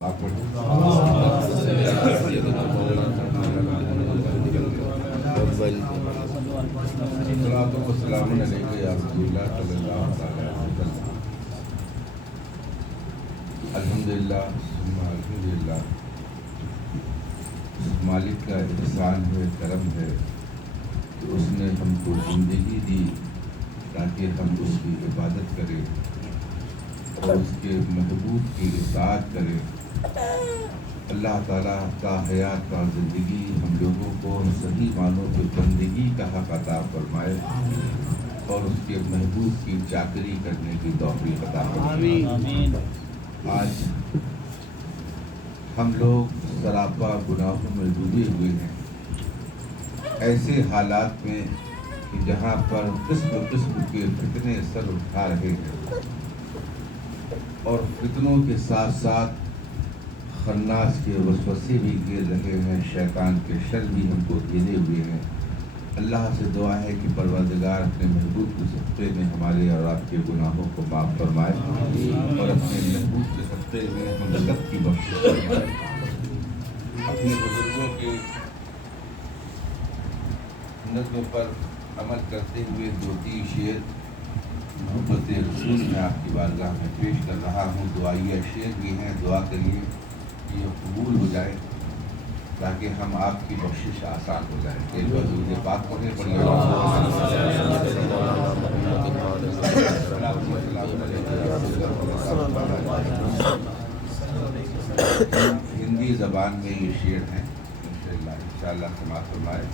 الحمدللہ مالک کا احسان ہے، کرم ہے کہ اس نے ہم کو زندگی دی تاکہ ہم اس کی عبادت کریں اور اس کے محبوب کی اطاعت کریں۔ اللہ تعالیٰ تا حیات تا زندگی ہم لوگوں کو صحیح معنوں میں بندگی کا حق عطا فرمائے اور اس کے محبوب کی چاکری کرنے کی توفیق عطا فرمائے۔ آج ہم لوگ سراپا گناہوں میں ڈوبے ہوئے ہیں، ایسے حالات میں کہ جہاں پر قسم قسم کے فتنے سر اٹھا رہے ہیں اور فتنوں کے ساتھ ساتھ خناس کے وسوسے بھی گر رہے ہیں، شیطان کے شر بھی ہم کو گھیرے ہوئے ہیں۔ اللہ سے دعا ہے کہ پروردگار اپنے محبوب کے صدقے میں ہمارے اور آپ کے گناہوں کو معاف فرمائے اور اپنے محبوب کے صدقے میں مغفرت کی بخشش فرمائے۔ اپنے بزرگوں کے نظموں پر عمل کرتے ہوئے دو تین شعر محبت رسول میں آپ کی بارگاہ میں پیش کر رہا ہوں۔ دعائیہ شعر بھی ہیں، دعا کریے کہ یہ قبول ہو جائے تاکہ ہم آپ کی بخشش آسان ہو جائے۔ ایک بار درود پاک پڑھیں، پڑھیے۔ ہندی زبان میں یہ شعر ہیں، انشاءاللہ سماعت فرمائے۔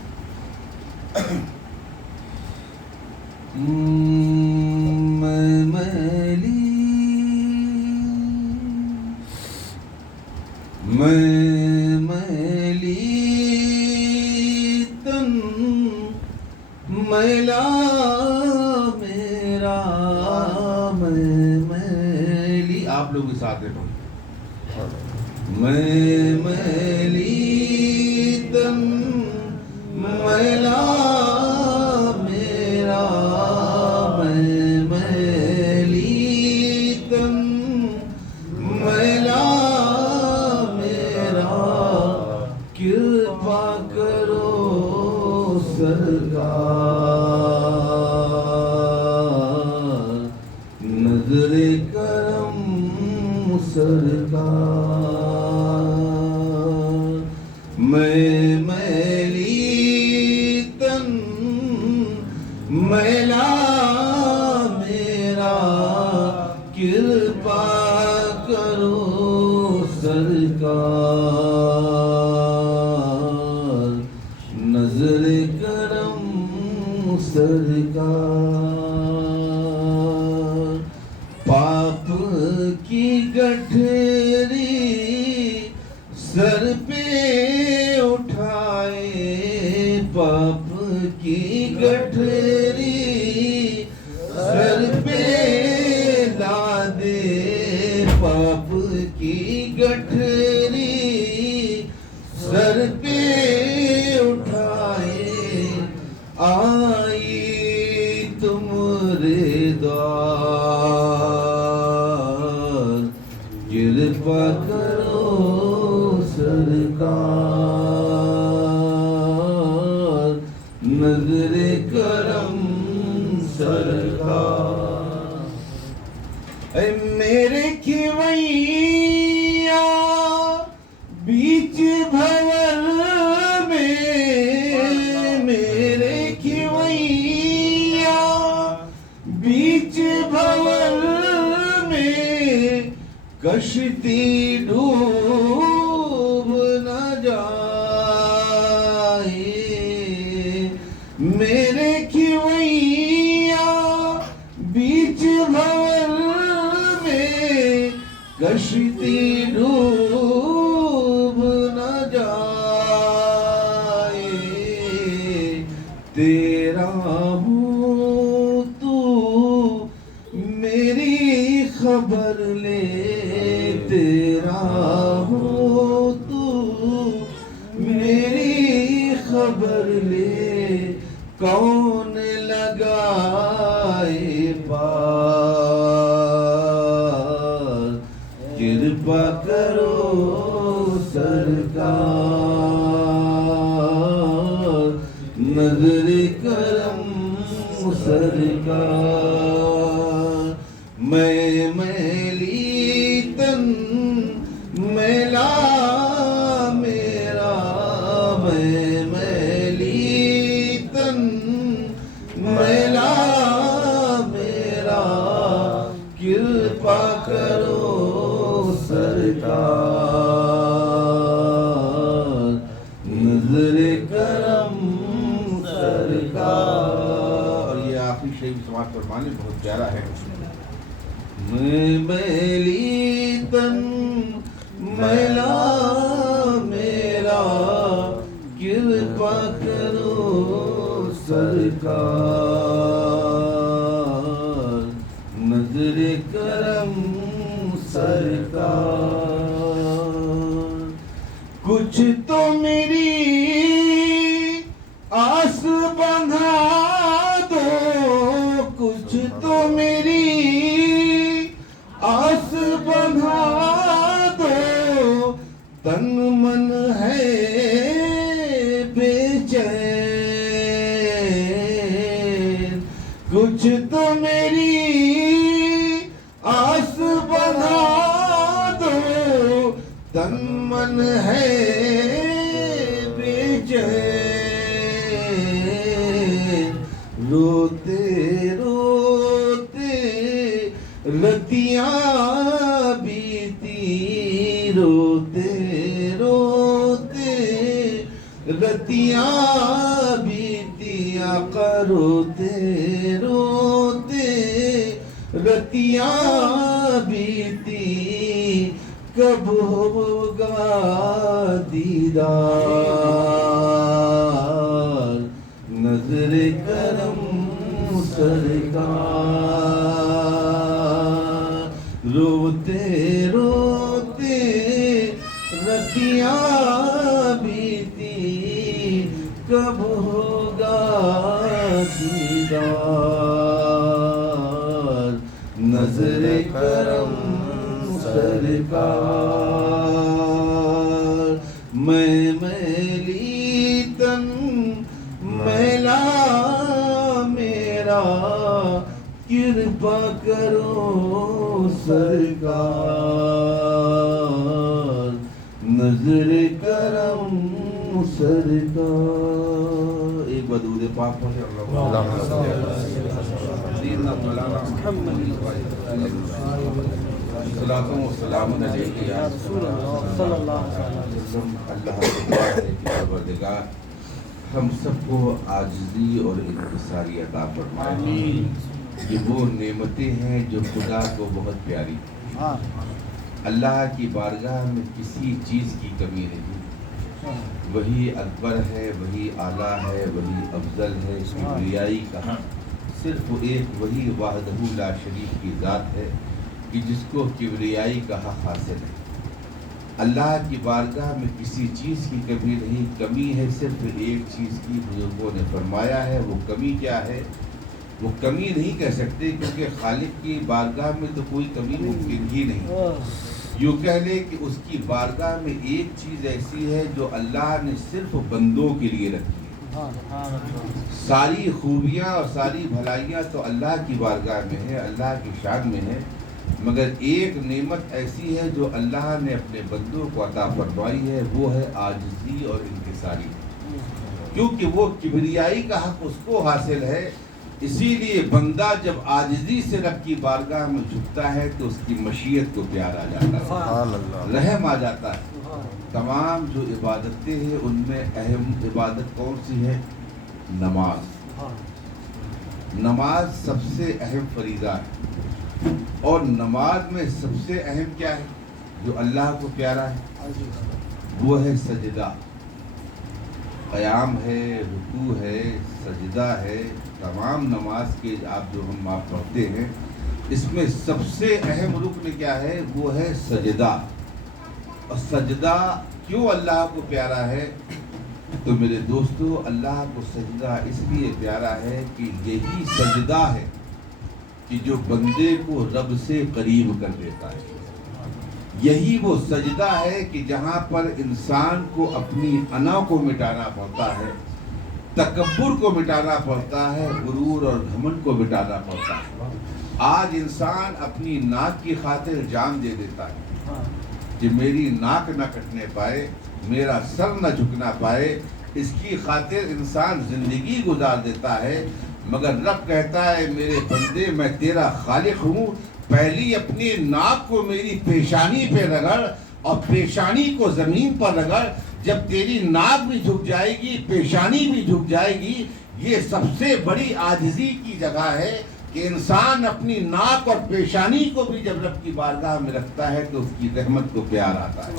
میں میلی تن میلا میرا میں میلی، آپ لوگ اس ساتھ ہیں۔ میں میلی تن میلا میرا میں میلی تن میلا کرپا کرو سرکار، نظر کرم سرکار۔ میں میلی تن میلا میرا کرپا کرو سرکار، نظر کرم سرکار۔ پاپ کی گٹھری سر پہ اٹھائے، پاپ کی گٹھری سر پہ لا دے، پاپ کی گٹھری سر پہ اٹھائے، آئی تمہارے دوار، کرپا کرو سرکار، نظر کرم سرکار۔ اے میرے کھوئیا بیچ بھور میں، میرے کھوئیا بیچ بھور میں، کشتی ڈوب نہ جائے، میرے کھوئیا بیچ بھور میں، کشتی ڈوب نہ جائے، تیرا ہوں تو میری خبر لے، تیرا ہوں تو میری خبر لے، کون لگائے پار، کرپا کرو کرو سرکار، نظر کرم سرکار، میں میلی تن میلا میرا، میں میلی تن میلا میرا، کرپا کرو سرکار، نظر کرم سرکار۔ اور یہ آخری شعر سماعت فرمانے بہت پیارا ہے۔ میں میلی تن میلا میرا، کرپا کرو سرکار، نظر کرم سرکار، کچھ تو میری آس بندھا دو، کچھ تو میری آس بندھا دو، تن من ہے بے چین، کچھ تو میری آس بندھا دو، تن من ہے بے چین، روتے روتے رتیاں بیتی، روتے روتے رتیاں بیتی، آقا روتے روتے رتیاں بیتی، کب ہوگا دیدار، نظر کرم سرکار، روتے روتے رتیاں بیتی، کب ہوگا دیدار، نظر کرم سرکار، میں میلی تن میلا میرا، کرپا کرو سرکار، نظر کرم سرکار۔ ایک بار درود پاک پڑھیں۔ اللہم صلی سیدنا مولانا محمد صلاۃ و سلام علیک یا رسول اللہ صلی اللہ علیہ وسلم۔ اللہ سے دعا ہے کہ پروردگار ہم سب کو عاجزی اور انکساری عطا فرمائے۔ یہ وہ نعمتیں ہیں جو خدا کو بہت پیاری، اللہ کی بارگاہ میں کسی چیز کی کمی نہیں، وہی اکبر ہے، وہی اعلیٰ ہے، وہی افضل ہے، کبریائی کہاں صرف ایک وہی وحدہ لا شریک کی ذات ہے کہ جس کو کبریائی کا حق حاصل ہے۔ اللہ کی بارگاہ میں کسی چیز کی کمی نہیں، کمی ہے صرف ایک چیز کی، بزرگوں نے فرمایا ہے وہ کمی کیا ہے؟ وہ کمی نہیں کہہ سکتے کیونکہ خالق کی بارگاہ میں تو کوئی کمی ممکن ہی نہیں۔ یوں کہہ لیں کہ اس کی بارگاہ میں ایک چیز ایسی ہے جو اللہ نے صرف بندوں کے لیے رکھی ہے۔ ساری خوبیاں اور ساری بھلائیاں تو اللہ کی بارگاہ میں ہے، اللہ کی شان میں ہے، مگر ایک نعمت ایسی ہے جو اللہ نے اپنے بندوں کو عطا فرمائی ہے، وہ ہے عاجزی اور انکساری، کیونکہ وہ کبریائی کا حق اس کو حاصل ہے۔ اسی لیے بندہ جب عاجزی سے رب کی بارگاہ میں جھکتا ہے تو اس کی مشیت کو پیار آ جاتا ہے، رحم آ جاتا ہے۔ تمام جو عبادتیں ہیں ان میں اہم عبادت کون سی ہے؟ نماز۔ نماز سب سے اہم فریضہ ہے، اور نماز میں سب سے اہم کیا ہے جو اللہ کو پیارا ہے؟ وہ ہے سجدہ، قیام ہے، رکوع ہے، سجدہ ہے۔ تمام نماز کے آپ پڑھتے ہیں، اس میں سب سے اہم رکن کیا ہے؟ وہ ہے سجدہ۔ اور سجدہ کیوں اللہ کو پیارا ہے؟ تو میرے دوستو، اللہ کو سجدہ اس لیے پیارا ہے کہ یہی سجدہ ہے کہ جو بندے کو رب سے قریب کر دیتا ہے۔ یہی وہ سجدہ ہے کہ جہاں پر انسان کو اپنی انا کو مٹانا پڑتا ہے، تکبر کو مٹانا پڑتا ہے، غرور اور گھمنڈ کو مٹانا پڑتا ہے۔ آج انسان اپنی ناک کی خاطر جان دے دیتا ہے کہ میری ناک نہ کٹنے پائے، میرا سر نہ جھکنا پائے، اس کی خاطر انسان زندگی گزار دیتا ہے۔ مگر رب کہتا ہے میرے بندے میں تیرا خالق ہوں، پہلی اپنی ناک کو میری پیشانی پہ رگڑ اور پیشانی کو زمین پر رگڑ۔ جب تیری ناک بھی جھک جائے گی، پیشانی بھی جھک جائے گی۔ یہ سب سے بڑی عاجزی کی جگہ ہے کہ انسان اپنی ناک اور پیشانی کو بھی جب رب کی بارگاہ میں رکھتا ہے تو اس کی رحمت کو پیار آتا ہے۔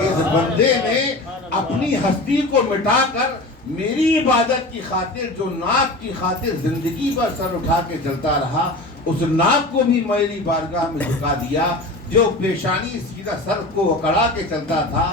اس بندے نے اپنی ہستی کو مٹا کر میری عبادت کی خاطر، جو ناک کی خاطر زندگی پر سر اٹھا کے چلتا رہا، اس ناک کو بھی میری بارگاہ میں جھکا دیا۔ جو پیشانی سیدھا سر کو اکڑا کے چلتا تھا،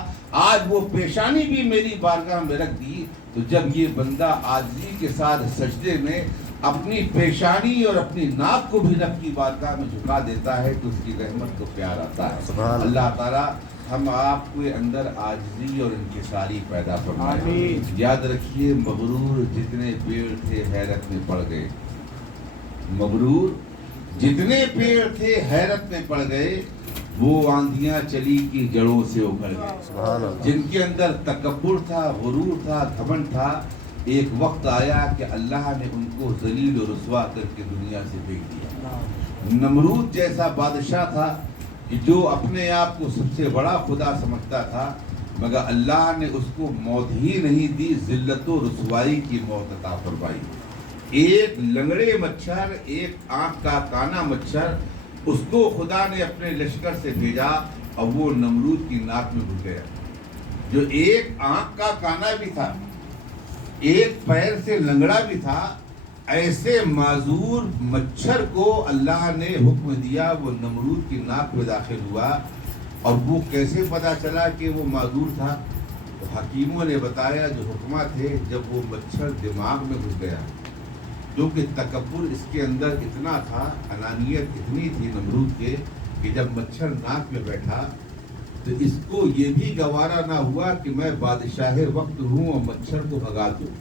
آج وہ پیشانی بھی میری بارگاہ میں رکھ دی۔ تو جب یہ بندہ عاجزی کے ساتھ سجدے میں اپنی پیشانی اور اپنی ناک کو بھی رب کی بارگاہ میں جھکا دیتا ہے تو اس کی رحمت کو پیار آتا ہے۔ اللہ تعالیٰ ہم آپ کے اندر عاجزی اور انکساری پیدا فرمائے۔ یاد رکھیے، مغرور جتنے پیڑ تھے حیرت میں پڑ گئے، مغرور جتنے پیڑ تھے حیرت میں پڑ گئے، وہ آندھیاں چلی کی جڑوں سے اکھڑ گئے۔ جن کے اندر تکبر تھا، غرور تھا، گھمنڈ تھا، ایک وقت آیا کہ اللہ نے ان کو ذلیل و رسوا کر کے دنیا سے پھینک دیا۔ نمرود جیسا بادشاہ تھا کہ جو اپنے آپ کو سب سے بڑا خدا سمجھتا تھا، مگر اللہ نے اس کو موت ہی نہیں دی، ذلت و رسوائی کی موت عطا فرمائی۔ ایک لنگڑے مچھر، ایک آنکھ کا کانا مچھر، اس کو خدا نے اپنے لشکر سے بھیجا اور وہ نمرود کی ناک میں گھس گیا۔ جو ایک آنکھ کا کانا بھی تھا، ایک پیر سے لنگڑا بھی تھا، ایسے معذور مچھر کو اللہ نے حکم دیا، وہ نمرود کی ناک میں داخل ہوا۔ اور وہ کیسے پتا چلا کہ وہ معذور تھا؟ تو حکیموں نے بتایا، جو حکمہ تھے، جب وہ مچھر دماغ میں گھس گیا، کیونکہ تکبر اس کے اندر اتنا تھا، انانیت اتنی تھی نمرود کے، کہ جب مچھر ناک میں بیٹھا تو اس کو یہ بھی گوارا نہ ہوا کہ میں بادشاہ وقت ہوں اور مچھر کو بھگا دوں۔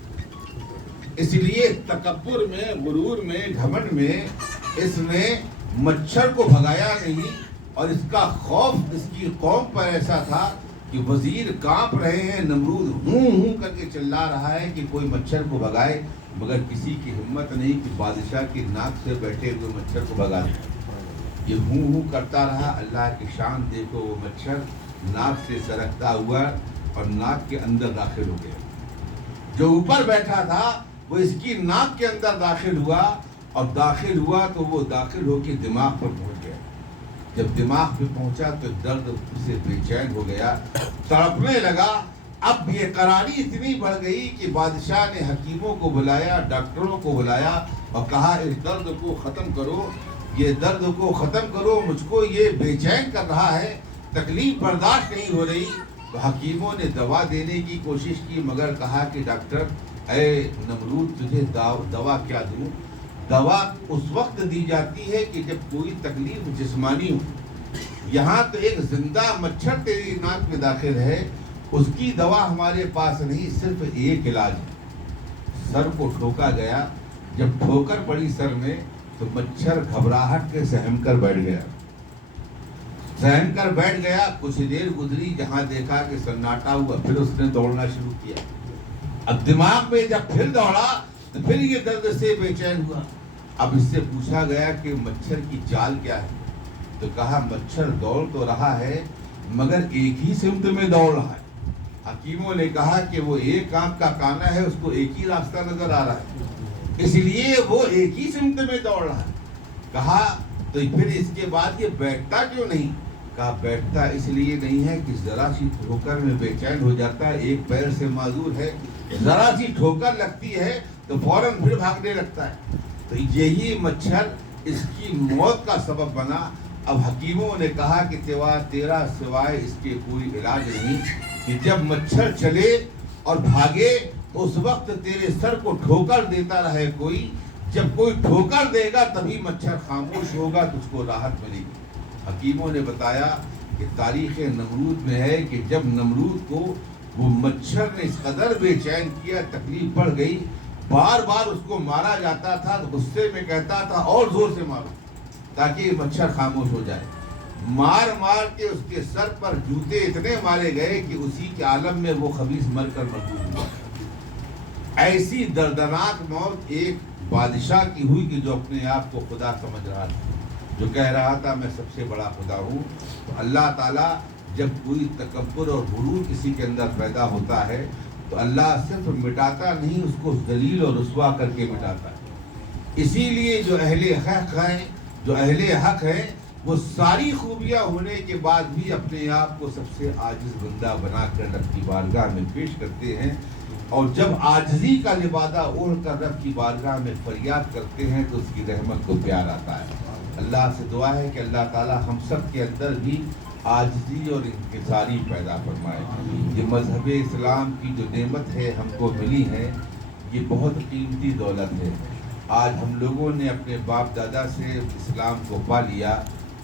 اس لیے تکبر میں، غرور میں، گھمنڈ میں اس نے مچھر کو بھگایا نہیں، اور اس کا خوف اس کی قوم پر ایسا تھا کہ وزیر کانپ رہے ہیں، نمرود ہوں کر کے چلا رہا ہے کہ کوئی مچھر کو بھگائے، مگر کسی کی ہمت نہیں کہ بادشاہ کی ناک سے بیٹھے ہوئے مچھر کو بھگا دے۔ یہ ہوں کرتا رہا۔ اللہ کی شان دیکھو، وہ مچھر ناک سے سرکتا ہوا اور ناک کے اندر داخل ہو گیا۔ جو اوپر بیٹھا تھا وہ اس کی ناک کے اندر داخل ہوا، اور داخل ہوا تو وہ داخل ہو کے دماغ پر پہنچ گیا۔ جب دماغ پہ پہنچا تو درد سے بے چین ہو گیا، تڑپنے لگا۔ اب یہ قراری اتنی بڑھ گئی کہ بادشاہ نے حکیموں کو بلایا، ڈاکٹروں کو بلایا اور کہا اس درد کو ختم کرو، یہ درد کو ختم کرو، مجھ کو یہ بے چین کر رہا ہے، تکلیف برداشت نہیں ہو رہی۔ تو حکیموں نے دوا دینے کی کوشش کی، مگر کہا کہ ڈاکٹر، اے نمرود، تجھے دوا کیا دوں؟ دوا اس وقت دی جاتی ہے کہ جب کوئی تکلیف جسمانی ہو۔ یہاں تو ایک زندہ مچھر تیری ناک میں داخل ہے، اس کی دوا ہمارے پاس نہیں، صرف ایک علاج ہے۔ سر کو ٹھوکا گیا، جب ٹھوکر پڑی سر میں تو مچھر گھبراہٹ کے سہم کر بیٹھ گیا۔ کچھ دیر گزری، جہاں دیکھا کہ سناٹا ہوا، پھر اس نے دوڑنا شروع کیا۔ اب دماغ میں جب پھر دوڑا تو پھر یہ درد سے بے چین ہوا۔ اب اس سے پوچھا گیا کہ مچھر کی چال کیا ہے؟ تو کہا مچھر دوڑ تو رہا ہے مگر ایک ہی سمت میں دوڑ رہا ہے۔ حکیموں نے کہا کہ وہ ایک آنکھ کا کانا ہے، اس کو ایک ہی راستہ نظر آ رہا ہے، اس لیے وہ ایک ہی سمت میں دوڑ رہا ہے۔ کہا تو پھر اس کے بعد یہ بیٹھتا کیوں نہیں؟ کہا بیٹھتا اس لیے نہیں ہے کہ ذرا سی ٹھوکر میں بے چین ہو جاتا ہے، ایک پیر سے معذور ہے، ذرا سی ٹھوکر لگتی ہے تو فوراً پھر بھاگنے لگتا ہے۔ تو یہی مچھر اس کی موت کا سبب بنا۔ اب حکیموں نے کہا کہ تیرا سوائے اس کے کوئی علاج نہیں، کہ جب مچھر چلے اور بھاگے اس وقت تیرے سر کو ٹھوکر دیتا رہے کوئی، جب کوئی ٹھوکر دے گا تبھی مچھر خاموش ہوگا، تجھ کو راحت ملے گی۔ حکیموں نے بتایا کہ تاریخ نمرود میں ہے کہ جب نمرود کو وہ مچھر نے اس قدر بے چین کیا، تکلیف بڑھ گئی، بار بار اس کو مارا جاتا تھا تو غصے میں کہتا تھا اور زور سے مارو تاکہ یہ مچھر خاموش ہو جائے۔ مار مار کے اس کے سر پر جوتے اتنے مارے گئے کہ اسی کے عالم میں وہ خبیث مر کر مردود ہوا۔ ایسی دردناک موت ایک بادشاہ کی ہوئی کہ جو اپنے آپ کو خدا سمجھ رہا تھا، جو کہہ رہا تھا میں سب سے بڑا خدا ہوں۔ تو اللہ تعالیٰ جب کوئی تکبر اور غرور کسی کے اندر پیدا ہوتا ہے تو اللہ صرف مٹاتا نہیں، اس کو ذلیل اور رسوا کر کے مٹاتا ہے۔ اسی لیے جو اہل حق ہیں وہ ساری خوبیاں ہونے کے بعد بھی اپنے آپ کو سب سے عاجز بندہ بنا کر رب کی بارگاہ میں پیش کرتے ہیں، اور جب عاجزی کا لبادہ اوڑھ کر رب کی بارگاہ میں فریاد کرتے ہیں تو اس کی رحمت کو پیار آتا ہے۔ اللہ سے دعا ہے کہ اللہ تعالی ہم سب کے اندر بھی عاجزی اور انکساری پیدا فرمائے۔ یہ مذہب اسلام کی جو نعمت ہے ہم کو ملی ہے، یہ بہت قیمتی دولت ہے۔ آج ہم لوگوں نے اپنے باپ دادا سے اسلام کو پا لیا،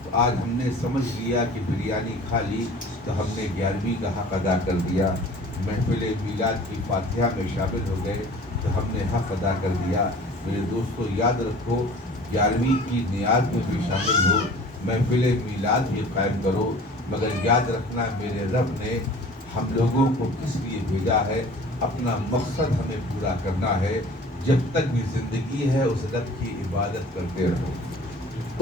تو آج ہم نے سمجھ لیا کہ بریانی کھا لی تو ہم نے 11ویں کا حق ادا کر دیا، محفل میلاد کی فاتحہ میں شامل ہو گئے تو ہم نے حق ادا کر دیا۔ میرے دوستو یاد رکھو، 11ویں کی نیاز میں بھی شامل ہو، محفل میلاد بھی قائم کرو، مگر یاد رکھنا میرے رب نے ہم لوگوں کو کس لیے بھیجا ہے، اپنا مقصد ہمیں پورا کرنا ہے۔ جب تک بھی زندگی ہے اس رب کی عبادت کرتے رہو،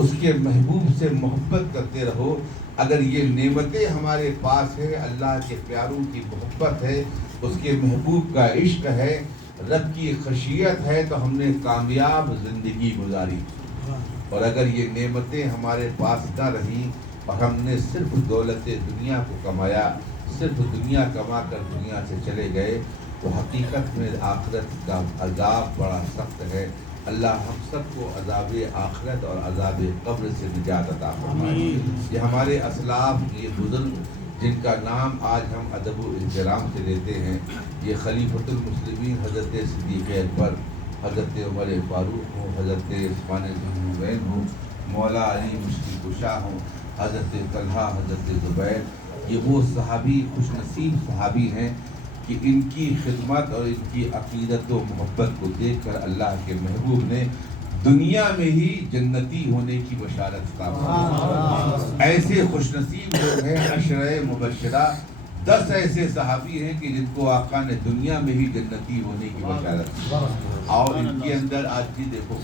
اس کے محبوب سے محبت کرتے رہو۔ اگر یہ نعمتیں ہمارے پاس ہے، اللہ کے پیاروں کی محبت ہے، اس کے محبوب کا عشق ہے، رب کی خشیت ہے، تو ہم نے کامیاب زندگی گزاری۔ اور اگر یہ نعمتیں ہمارے پاس نہ رہیں اور ہم نے صرف دولت دنیا کو کمایا، صرف دنیا کما کر دنیا سے چلے گئے، تو حقیقت میں آخرت کا عذاب بڑا سخت ہے۔ اللہ ہم سب کو عذاب آخرت اور عذاب قبر سے نجات عطا فرمائے۔ یہ ہمارے اسلاف، یہ بزرگ جن کا نام آج ہم ادب و احترام سے لیتے ہیں، یہ خلیفۃ المسلمین حضرت صدیق اکبر، حضرت عمر فاروق ہوں، حضرت عثمان ذوالنورین ہوں، مولا علی مشکل کشا ہوں، حضرت طلحہ، حضرت زبیر، یہ وہ صحابی، خوش نصیب صحابی ہیں کہ ان کی خدمت اور ان کی عقیدت و محبت کو دیکھ کر اللہ کے محبوب نے دنیا میں ہی جنتی ہونے کی بشارت فرمائی۔ ایسے خوش نصیب لوگ ہیں، عشرہ مبشرہ 10 ایسے صحابی ہیں کہ جن کو آقا نے دنیا میں ہی جنتی ہونے کی بشارت دی۔ اور ان کے اندر آج بھی دیکھو،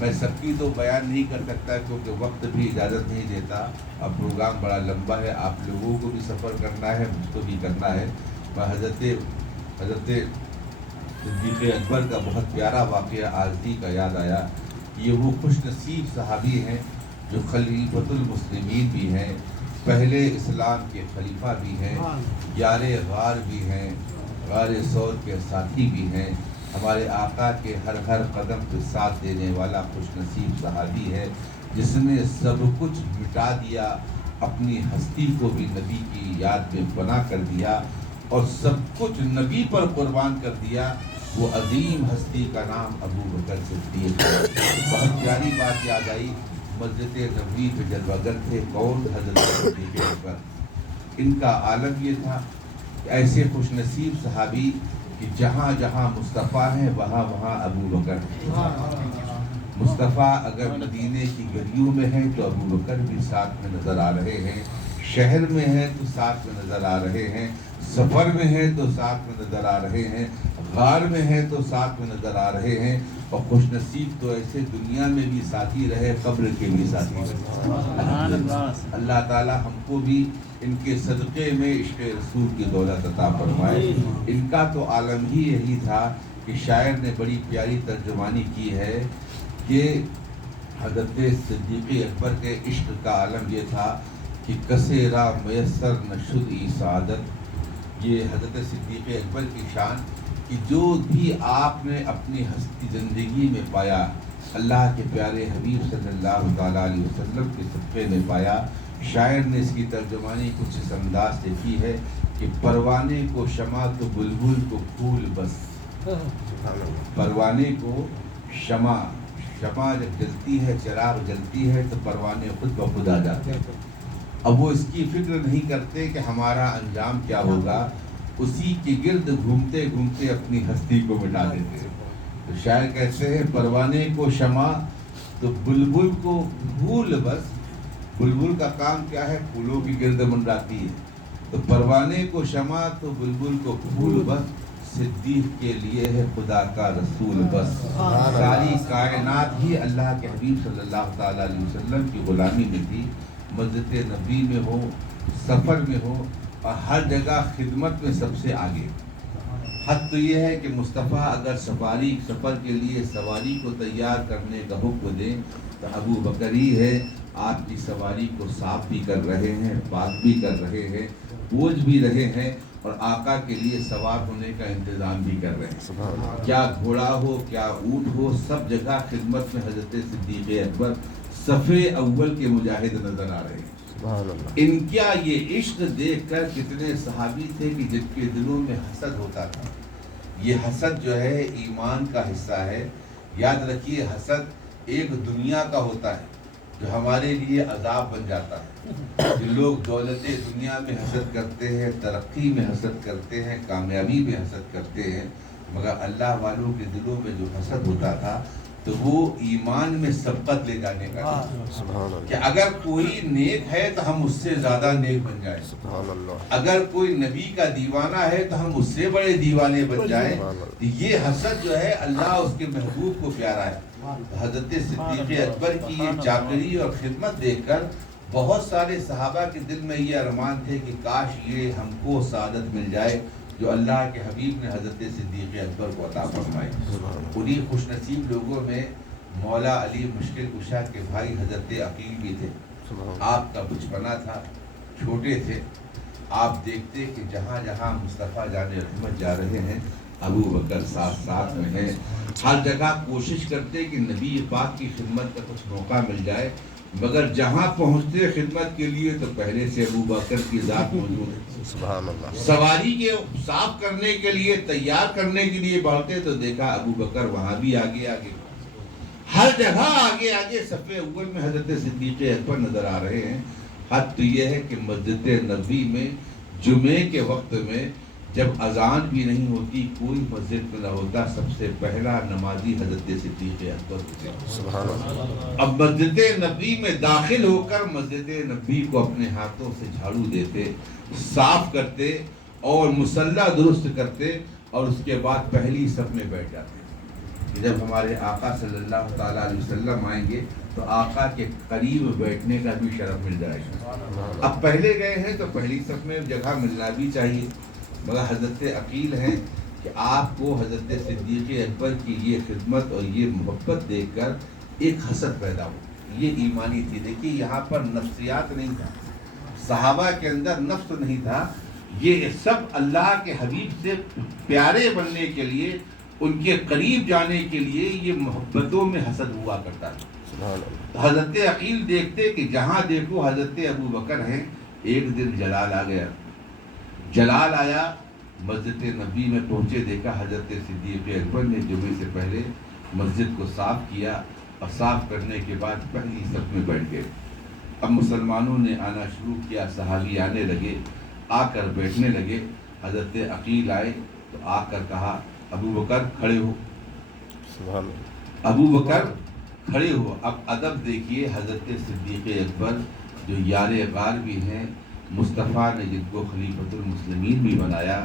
میں سب کی تو بیان نہیں کر سکتا کیونکہ وقت بھی اجازت نہیں دیتا، اب پروگرام بڑا لمبا ہے، آپ لوگوں کو بھی سفر کرنا ہے، مجھ کو بھی کرنا ہے۔ حضرت صدیق اکبر کا بہت پیارا واقعہ آج کا یاد آیا۔ یہ وہ خوش نصیب صحابی ہیں جو خلیفۃ المسلمین بھی ہیں، پہلے اسلام کے خلیفہ بھی ہیں، یار غار بھی ہیں، غار ثور کے ساتھی بھی ہیں، ہمارے آقا کے ہر قدم پہ ساتھ دینے والا خوش نصیب صحابی ہے، جس نے سب کچھ مٹا دیا، اپنی ہستی کو بھی نبی کی یاد میں بنا کر دیا اور سب کچھ نبی پر قربان کر دیا۔ وہ عظیم ہستی کا نام ابو بکر صدیق ہے۔ بہت پیاری بات یاد آئی، مسجد نبوی پہ جلوہ گر تھے، کون؟ حضرت صدیق اکبر۔ ان کا عالم یہ تھا کہ ایسے خوش نصیب صحابی کہ جہاں جہاں مصطفیٰ ہیں وہاں وہاں ابو بکر ہیں۔ مصطفیٰ اگر مدینے کی گلیوں میں ہیں تو ابو بکر بھی ساتھ میں نظر آ رہے ہیں، شہر میں ہیں تو ساتھ میں نظر آ رہے ہیں، سفر میں ہیں تو ساتھ میں نظر آ رہے ہیں، غار میں ہیں تو ساتھ میں نظر آ رہے ہیں، اور خوش نصیب تو ایسے دنیا میں بھی ساتھی رہے، قبر کے بھی ساتھی رہے۔ اللہ تعالی ہم کو بھی ان کے صدقے میں عشق رسول کی دولت عطا فرمائے۔ ان کا تو عالم ہی یہی تھا کہ شاعر نے بڑی پیاری ترجمانی کی ہے کہ حضرت صدیق اکبر کے عشق کا عالم یہ تھا کہ کسے را میسر نشد ای سعادت۔ یہ حضرت صدیق اکبر کی شان کہ جو بھی آپ نے اپنی ہستی زندگی میں پایا، اللہ کے پیارے حبیب صلی اللہ تعالیٰ علیہ وسلم کے صدقے میں پایا۔ شاعر نے اس کی ترجمانی کچھ اس انداز سے کی ہے کہ پروانے کو شمع تو بلبل کو پھول بس۔ پروانے کو شمع جب جلتی ہے، چراغ جلتی ہے تو پروانے خود بخود آ جاتے ہیں۔ اب وہ اس کی فکر نہیں کرتے کہ ہمارا انجام کیا ہوگا، اسی کے گرد گھومتے گھومتے اپنی ہستی کو مٹا دیتے ہیں۔ تو شاعر کہتے ہیں پروانے کو شمع تو بلبل کو پھول بس، بلبل کا کام کیا ہے؟ پھولوں کی گرد منڈراتی ہے، تو پروانے کو شمع تو بلبل کو پھول بس، صدیق کے لیے ہے خدا کا رسول بس۔ ساری کائنات ہی اللہ کے حبیب صلی اللہ تعالیٰ علیہ وسلم کی غلامی میں تھی، مسجد نبی میں ہو، سفر میں ہو، اور ہر جگہ خدمت میں سب سے آگے۔ حد تو یہ ہے کہ مصطفیٰ اگر سفر کے لیے سواری کو تیار کرنے کا حکم دیں تو ابو بکر ہی ہے، آپ کی سواری کو صاف بھی کر رہے ہیں، پاک بھی کر رہے ہیں، بوجھ بھی رہے ہیں، اور آقا کے لیے سوار ہونے کا انتظام بھی کر رہے ہیں۔ کیا گھوڑا ہو، کیا اونٹ ہو، سب جگہ خدمت میں حضرت صدیق اکبر صفے اول کے مجاہد نظر آ رہے ہیں۔ ان کا یہ عشق دیکھ کر کتنے صحابی تھے کہ جن کے دلوں میں حسد ہوتا تھا۔ یہ حسد جو ہے ایمان کا حصہ ہے۔ یاد رکھیے حسد ایک دنیا کا ہوتا ہے جو ہمارے لیے عذاب بن جاتا ہے۔ جو لوگ دولت دنیا میں حسد کرتے ہیں، ترقی میں حسد کرتے ہیں، کامیابی میں حسد کرتے ہیں، مگر اللہ والوں کے دلوں میں جو حسد ہوتا تھا تو وہ ایمان میں سبقت لے جانے کا تھا کہ اگر کوئی نیک ہے تو ہم اس سے زیادہ نیک بن جائیں، اگر کوئی نبی کا دیوانہ ہے تو ہم اس سے بڑے دیوانے بن جائیں۔ یہ حسد جو ہے اللہ اس کے محبوب کو پیارا ہے۔ حضرت صدیق اکبر کی یہ چاکری اور خدمت دیکھ کر بہت سارے صحابہ کے دل میں یہ ارمان تھے کہ کاش یہ ہم کو سعادت مل جائے جو اللہ کے حبیب نے حضرت صدیق اکبر کو عطا فرمائی۔ انہی خوش نصیب لوگوں میں مولا علی مشکل کشا کے بھائی حضرت عقیل بھی تھے۔ آپ کا بچپنا تھا، چھوٹے تھے، آپ دیکھتے کہ جہاں جہاں مصطفیٰ جان رحمت جا رہے ہیں ابو بکر ساتھ میں ہیں، ہر جگہ کوشش کرتے کہ نبی پاک کی خدمت کا کچھ موقع مل جائے، مگر جہاں پہنچتے خدمت کے لیے تو پہلے سے ابو بکر کی ذات موجود ہے۔ سبحان اللہ۔ سواری کے صاف کرنے کے لیے، تیار کرنے کے لیے بڑھتے تو دیکھا ابو بکر وہاں بھی آگے ہر جگہ آگے صفے اول میں حضرت صدیق اکبر نظر آ رہے ہیں۔ حد تو یہ ہے کہ مسجد نبوی میں جمعے کے وقت میں جب اذان بھی نہیں ہوتی، کوئی مسجد میں نہ ہوتا، سب سے پہلا نمازی حضرت صدیق اکبر ہوتے ہیں۔ اب مسجد نبوی میں داخل ہو کر مسجد نبوی کو اپنے ہاتھوں سے جھاڑو دیتے، صاف کرتے اور مصلی درست کرتے، اور اس کے بعد پہلی صف میں بیٹھ جاتے۔ جب ہمارے آقا صلی اللہ تعالیٰ علیہ وسلم آئیں گے تو آقا کے قریب بیٹھنے کا بھی شرف مل جائے گا۔ اب پہلے گئے ہیں تو پہلی صف میں جگہ ملنا بھی چاہیے، مگر حضرت عقیل ہیں کہ آپ کو حضرت صدیق اکبر کی یہ خدمت اور یہ محبت دیکھ کر ایک حسد پیدا ہو۔ یہ ایمانی تھی۔ دیکھیے یہاں پر نفسیات نہیں تھا، صحابہ کے اندر نفس نہیں تھا، یہ سب اللہ کے حبیب سے پیارے بننے کے لیے، ان کے قریب جانے کے لیے یہ محبتوں میں حسد ہوا کرتا ہے۔ حضرت عقیل دیکھتے کہ جہاں دیکھو حضرت ابو بکر ہیں۔ ایک دن جلال آ گیا، جلال آیا، مسجد نبی میں پہنچے، دیکھا حضرت صدیق اکبر نے جمعے سے پہلے مسجد کو صاف کیا، اور صاف کرنے کے بعد پہلی صف میں بیٹھ گئے۔ اب مسلمانوں نے آنا شروع کیا، صحابی آنے لگے، آ کر بیٹھنے لگے۔ حضرت عقیل آئے تو آ کر کہا ابو بکر کھڑے ہو۔ ابو بکر کھڑے ہو۔ اب ادب دیکھیے، حضرت صدیق اکبر جو یار غار بھی ہیں، مصطفیٰ نے جن کو خلیفۃ المسلمین بھی بنایا،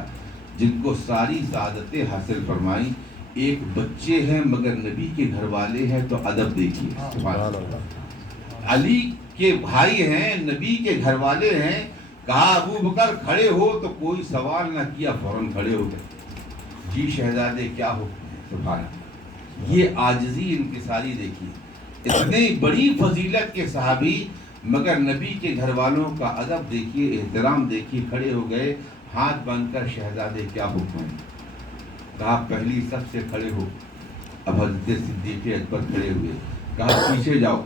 جن کو ساری سعادتیں حاصل فرمائی، ایک بچے ہیں مگر نبی کے گھر والے ہیں، تو ادب دیکھیے۔ علی کے بھائی ہیں، نبی کے گھر والے ہیں، کہا ابو بکر کھڑے ہو تو کوئی سوال نہ کیا، فوراً کھڑے ہو گئے۔ جی شہزادے کیا حکم ہے؟ سبحان اللہ۔ یہ عاجزی انکساری دیکھیے، اتنی بڑی فضیلت کے صحابی، مگر نبی کے گھر والوں کا ادب دیکھیے، احترام دیکھیے، کھڑے ہو گئے، ہاتھ باندھ کر شہزادے کیا حکم ہے؟ کہا پہلی صف سے کھڑے ہو۔ اب حضرت صدیق اکبر کھڑے ہوئے، کہا پیچھے جاؤ۔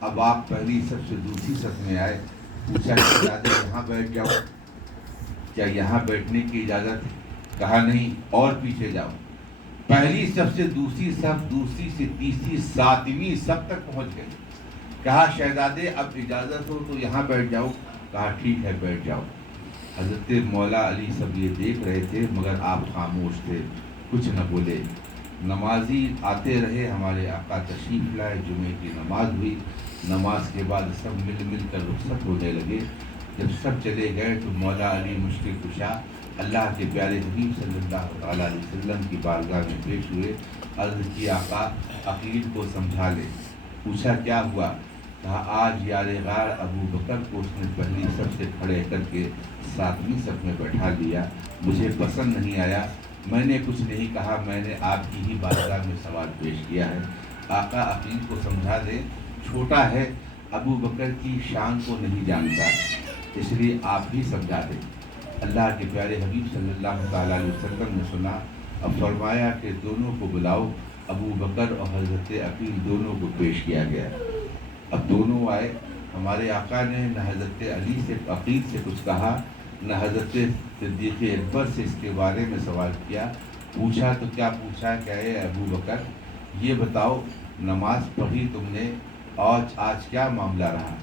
اب آپ پہلی صف سے دوسری صف میں آئے، پوچھا شہزادے یہاں بیٹھ جاؤ، کیا یہاں بیٹھنے کی اجازت ہے؟ کہا نہیں، اور پیچھے جاؤ۔ پہلی صف سے دوسری صف، دوسری سے تیسری، ساتویں صف تک پہنچ گئے۔ کہا شہزادے اب اجازت ہو تو یہاں بیٹھ جاؤ. کہا ٹھیک ہے بیٹھ جاؤ. حضرت مولا علی سب یہ دیکھ رہے تھے مگر آپ خاموش تھے, کچھ نہ بولے. نمازی آتے رہے, ہمارے آقا تشریف لائے, جمعے کی نماز ہوئی. نماز کے بعد سب مل کر رخصت ہونے لگے. جب سب چلے گئے تو مولا علی مشکل کشا اللہ کے پیارے حبیب صلی اللہ تعالیٰ علیہ وسلم کی بارگاہ میں پیش ہوئے. عرض کی آقا عقیل کو سمجھا لے. پوچھا کیا ہوا؟ کہا آج یار غار ابو بکر کو اس نے پہلی صف سے کھڑے کر کے 7ویں صف میں بیٹھا لیا. مجھے پسند نہیں آیا. میں نے کچھ نہیں کہا, میں نے آپ کی ہی بارگاہ میں سوال پیش کیا ہے. آقا عقیل کو سمجھا دے, چھوٹا ہے, ابو بکر کی شان کو نہیں جانتا, اس لیے آپ ہی سمجھا دیں. اللہ کے پیارے حبیب صلی اللہ تعالیٰ علیہ وسلم نے سنا. اب فرمایا کہ دونوں کو بلاؤ. ابو بکر اور حضرت عقیل دونوں کو پیش کیا گیا. اب دونوں آئے. ہمارے آقا نے نہ حضرت علی سے عقیل سے کچھ کہا, نہ حضرت صدیق اکبر سے اس کے بارے میں سوال کیا. پوچھا تو کیا پوچھا کہ اے ابو بکر یہ بتاؤ نماز پڑھی تم نے اور آج کیا معاملہ رہا؟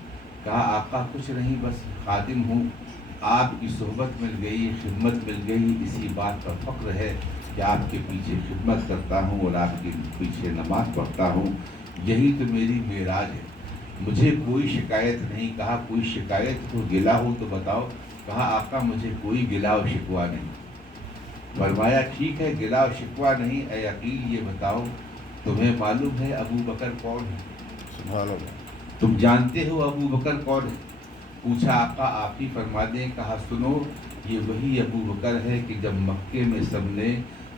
کہا آقا کچھ نہیں, بس خادم ہوں, آپ کی صحبت مل گئی, خدمت مل گئی, اسی بات کا فخر ہے کہ آپ کے پیچھے خدمت کرتا ہوں اور آپ کے پیچھے نماز پڑھتا ہوں. یہی تو میری معراج ہے, مجھے کوئی شکایت نہیں. کہا کوئی شکایت ہو, گلا ہو تو بتاؤ. کہا آقا مجھے کوئی گلا و شکوہ نہیں. فرمایا ٹھیک ہے گلا و شکوہ نہیں. اے عقیل یہ بتاؤ تمہیں معلوم ہے ابو بکر کون ہے؟ سبحان اللہ. تم جانتے ہو ابو بکر کون ہے؟ پوچھا آقا آپ ہی فرما دیں. کہا سنو یہ وہی ابو بکر ہے کہ جب مکے میں سب نے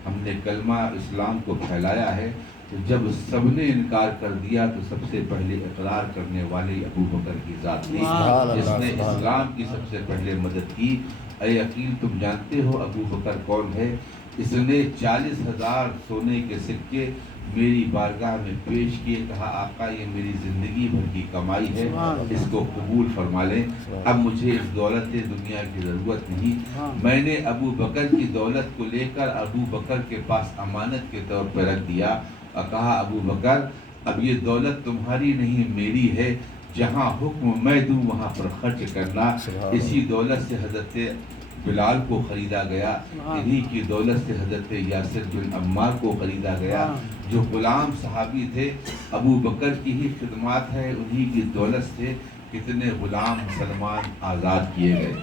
ہم نے کلمہ اسلام کو پھیلایا ہے تو جب سب نے انکار کر دیا تو سب سے پہلے اقرار کرنے والے ابو بکر کی ذات تھی جس نے اسلام کی سب سے پہلے مدد کی. اے عقیل تم جانتے ہو ابو بکر کون ہے؟ اس نے 40,000 سونے کے سکے میری بارگاہ میں پیش کیے. کہا آقا یہ میری زندگی بھر کی کمائی ہے, اس کو قبول فرما لیں. اب مجھے اس دولت دنیا کی ضرورت نہیں. میں نے ابو بکر کی دولت کو لے کر ابو بکر کے پاس امانت کے طور پر رکھ دیا. اور کہا ابو بکر اب یہ دولت تمہاری نہیں میری ہے, جہاں حکم میں دوں وہاں پر خرچ کرنا. اسی دولت سے حضرت بلال کو خریدا گیا, انہی کی دولت سے حضرت یاسر بن عمار کو خریدا گیا جو غلام صحابی تھے. ابو بکر کی ہی خدمات ہے, انہی کی دولت سے کتنے غلام مسلمان آزاد کیے گئے.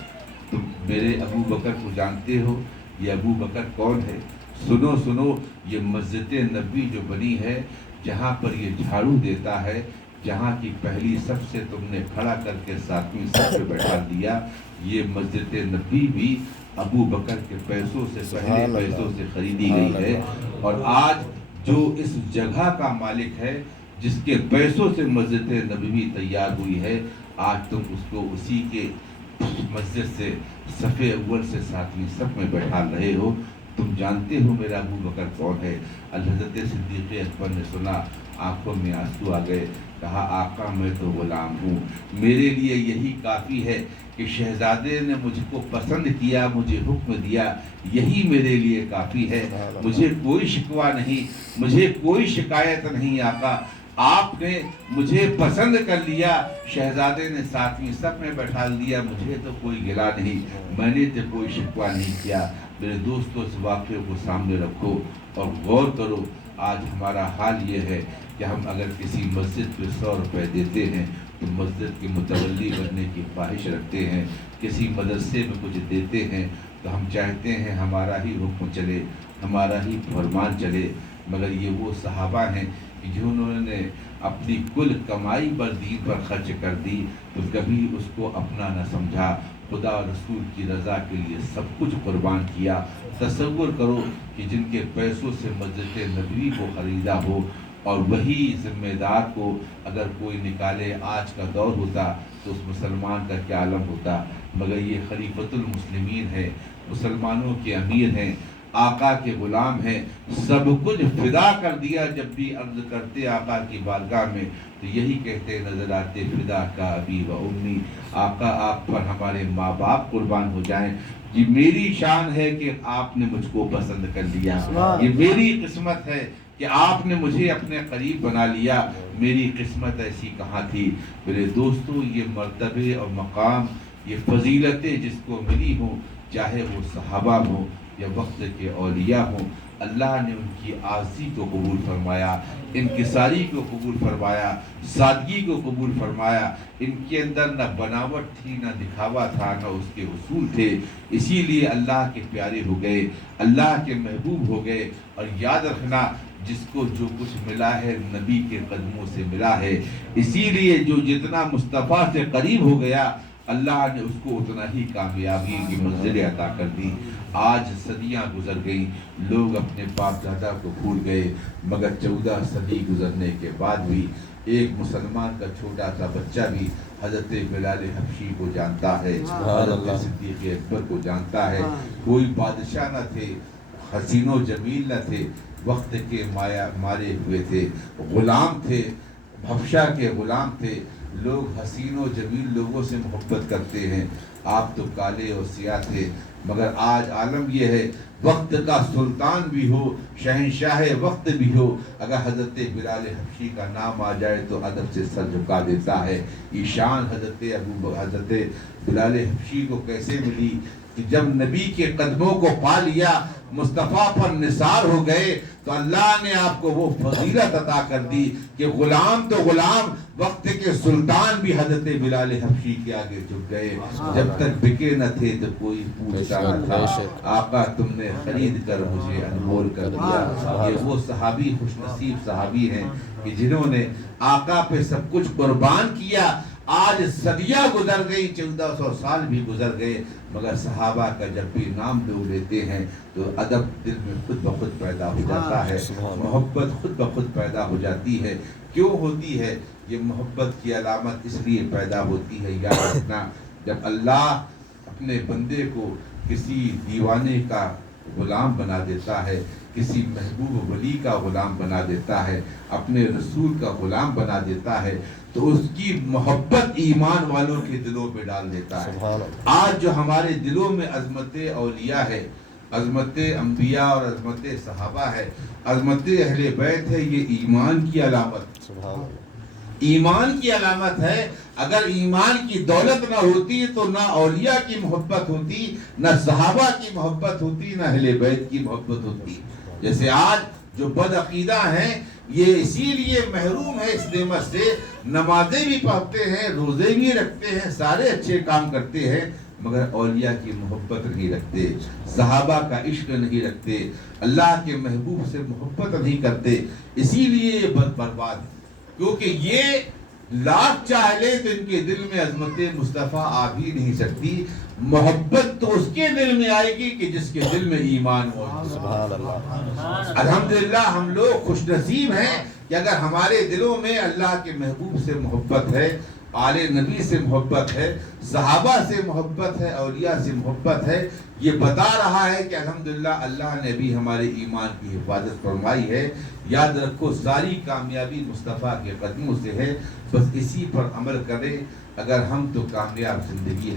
تم میرے ابو بکر کو جانتے ہو؟ یہ ابو بکر کون ہے؟ سنو سنو یہ مسجد نبی جو بنی ہے جہاں پر یہ جھاڑو دیتا ہے, جہاں کی پہلی صف سے تم نے کھڑا کر کے 7ویں صف پہ بیٹھا دیا, یہ مسجد نبی بھی ابو بکر کے پیسوں سے پہلے پیسوں سے خریدی گئی ہے. اور آج جو اس جگہ کا مالک ہے جس کے پیسوں سے مسجد نبوی تیار ہوئی ہے, آج تم اس کو اسی کے مسجد سے صف اول سے 7ویں صف میں بیٹھا رہے ہو. تم جانتے ہو میرا ابو بکر کون ہے؟ حضرت صدیق اکبر نے سنا, آنکھوں میں آنسو آ گئے. کہا آقا میں تو غلام ہوں, میرے لیے یہی کافی ہے کہ شہزادے نے مجھ کو پسند کیا, مجھے حکم دیا, یہی میرے لیے کافی ہے. مجھے کوئی شکوہ نہیں, مجھے کوئی شکایت نہیں. آقا آپ نے مجھے پسند کر لیا, شہزادے نے 7ویں صف میں بیٹھا دیا, مجھے تو کوئی گلا نہیں, میں نے تو کوئی شکوہ نہیں کیا. میرے دوستوں اس واقعے کو سامنے رکھو اور غور کرو. آج ہمارا حال یہ ہے کہ ہم اگر کسی مسجد پہ 100 روپے دیتے ہیں تو مسجد کے متولی بننے کی خواہش رکھتے ہیں. کسی مدرسے میں کچھ دیتے ہیں تو ہم چاہتے ہیں ہمارا ہی حکم چلے, ہمارا ہی فرمان چلے. مگر یہ وہ صحابہ ہیں کہ جنہوں نے اپنی کل کمائی پر دین پر خرچ کر دی تو کبھی اس کو اپنا نہ سمجھا, خدا اور رسول کی رضا کے لیے سب کچھ قربان کیا. تصور کرو کہ جن کے پیسوں سے مسجد نبوی کو خریدا ہو اور وہی ذمہ دار کو اگر کوئی نکالے, آج کا دور ہوتا تو اس مسلمان کا کیا عالم ہوتا. مگر یہ خلیفۃ المسلمین ہے, مسلمانوں کے امیر ہیں, آقا کے غلام ہیں, سب کچھ فدا کر دیا. جب بھی عرض کرتے آقا کی بارگاہ میں تو یہی کہتے نظر آتے فدا کا ابی و امی, آقا آپ پر ہمارے ماں باپ قربان ہو جائیں. یہ میری شان ہے کہ آپ نے مجھ کو پسند کر لیا, یہ میری قسمت ہے کہ آپ نے مجھے اپنے قریب بنا لیا، میری قسمت ایسی کہاں تھی۔ میرے دوستو، یہ مرتبے اور مقام، یہ فضیلتیں جس کو ملی ہوں، چاہے وہ صحابہ ہوں یا وقت کے اولیاء ہوں، اللہ نے ان کی عاجزی کو قبول فرمایا، انکساری کو قبول فرمایا، سادگی کو قبول فرمایا۔ ان کے اندر نہ بناوٹ تھی، نہ دکھاوا تھا، نہ اس کے اصول تھے، اسی لیے اللہ کے پیارے ہو گئے، اللہ کے محبوب ہو گئے۔ اور یاد رکھنا، جس کو جو کچھ ملا ہے نبی کے قدموں سے ملا ہے، اسی لیے جو جتنا مصطفیٰ سے قریب ہو گیا، اللہ نے اس کو اتنا ہی کامیابی کی منزل عطا کر دی۔ آج صدیاں گزر گئیں، لوگ اپنے باپ دادا کو بھول گئے، مگر 14 صدی گزرنے کے بعد بھی ایک مسلمان کا چھوٹا سا بچہ بھی حضرت بلال حبشی کو جانتا ہے، حضرت صدیق اکبر کو جانتا ہے۔ کوئی بادشاہ نہ تھے، حسین و جمیل نہ تھے، وقت کے مارے ہوئے تھے، غلام تھے، حبشہ کے غلام تھے۔ لوگ حسین و جمیل لوگوں سے محبت کرتے ہیں، آپ تو کالے اور سیاہ تھے۔ مگر آج عالم یہ ہے، وقت کا سلطان بھی ہو، شہنشاہ وقت بھی ہو، اگر حضرت بلال حبشی کا نام آ جائے تو ادب سے سر جھکا دیتا ہے۔ یہ شان حضرت بلال حبشی کو کیسے ملی کہ جب نبی کے قدموں کو پا لیا، مصطفیٰ پر نثار ہو گئے، تو اللہ نے آپ کو وہ فضیلت عطا کر دی کہ غلام تو غلام، وقت کے سلطان بھی حضرت بلال حبشی کے آگے جھک گئے۔ جب تک بکے نہ تھے تو کوئی پوچھتا نہ تھا، آقا تم نے خرید کر مجھے انمول کر دیا۔ یہ وہ صحابی، خوش نصیب صحابی ہیں کہ جنہوں نے آقا پہ سب کچھ قربان کیا۔ آج صدیاں گزر گئی، 1400 سال بھی گزر گئے، مگر صحابہ کا جب بھی نام لوگ لیتے ہیں تو ادب دل میں خود بخود پیدا ہو جاتا ہے، محبت خود بخود پیدا ہو جاتی ہے۔ کیوں ہوتی ہے یہ محبت کی علامت؟ اس لیے پیدا ہوتی ہے، یاد رکھنا، جب اللہ اپنے بندے کو کسی دیوانے کا غلام بنا دیتا ہے، کسی محبوب ولی کا غلام بنا دیتا ہے، اپنے رسول کا غلام بنا دیتا ہے، تو اس کی محبت ایمان والوں کے دلوں پہ ڈال دیتا ہے۔ آج جو ہمارے دلوں میں عظمت اولیاء ہے، عظمت انبیاء اور عظمت صحابہ ہے، عظمت اہل بیت ہے، یہ ایمان کی علامت، ایمان کی علامت ہے۔ اگر ایمان کی دولت نہ ہوتی تو نہ اولیاء کی محبت ہوتی، نہ صحابہ کی محبت ہوتی، نہ اہل بیت کی محبت ہوتی۔ جیسے آج جو بد عقیدہ ہیں، یہ اسی لیے محروم ہے اس نعمت سے، نمازیں بھی پڑھتے ہیں، روزے بھی رکھتے ہیں، سارے اچھے کام کرتے ہیں، مگر اولیاء کی محبت نہیں رکھتے، صحابہ کا عشق نہیں رکھتے، اللہ کے محبوب سے محبت نہیں کرتے، اسی لیے یہ برباد ہے۔ کیونکہ یہ لاکھ چاہ لے تو ان کے دل میں عظمت مصطفیٰ آ بھی نہیں سکتی۔ محبت تو اس کے دل میں آئے گی کہ جس کے دل میں ایمان ہو۔ سبحان اللہ۔ الحمدللہ ہم لوگ خوش نصیب ہیں کہ اگر ہمارے دلوں میں اللہ کے محبوب سے محبت ہے، آل نبی سے محبت ہے، صحابہ سے محبت ہے، اولیاء سے محبت ہے، یہ بتا رہا ہے کہ الحمدللہ اللہ نے بھی ہمارے ایمان کی حفاظت فرمائی ہے۔ یاد رکھو، ساری کامیابی مصطفیٰ کے قدموں سے ہے، بس اسی پر عمل کریں، اگر ہم تو کامیاب زندگی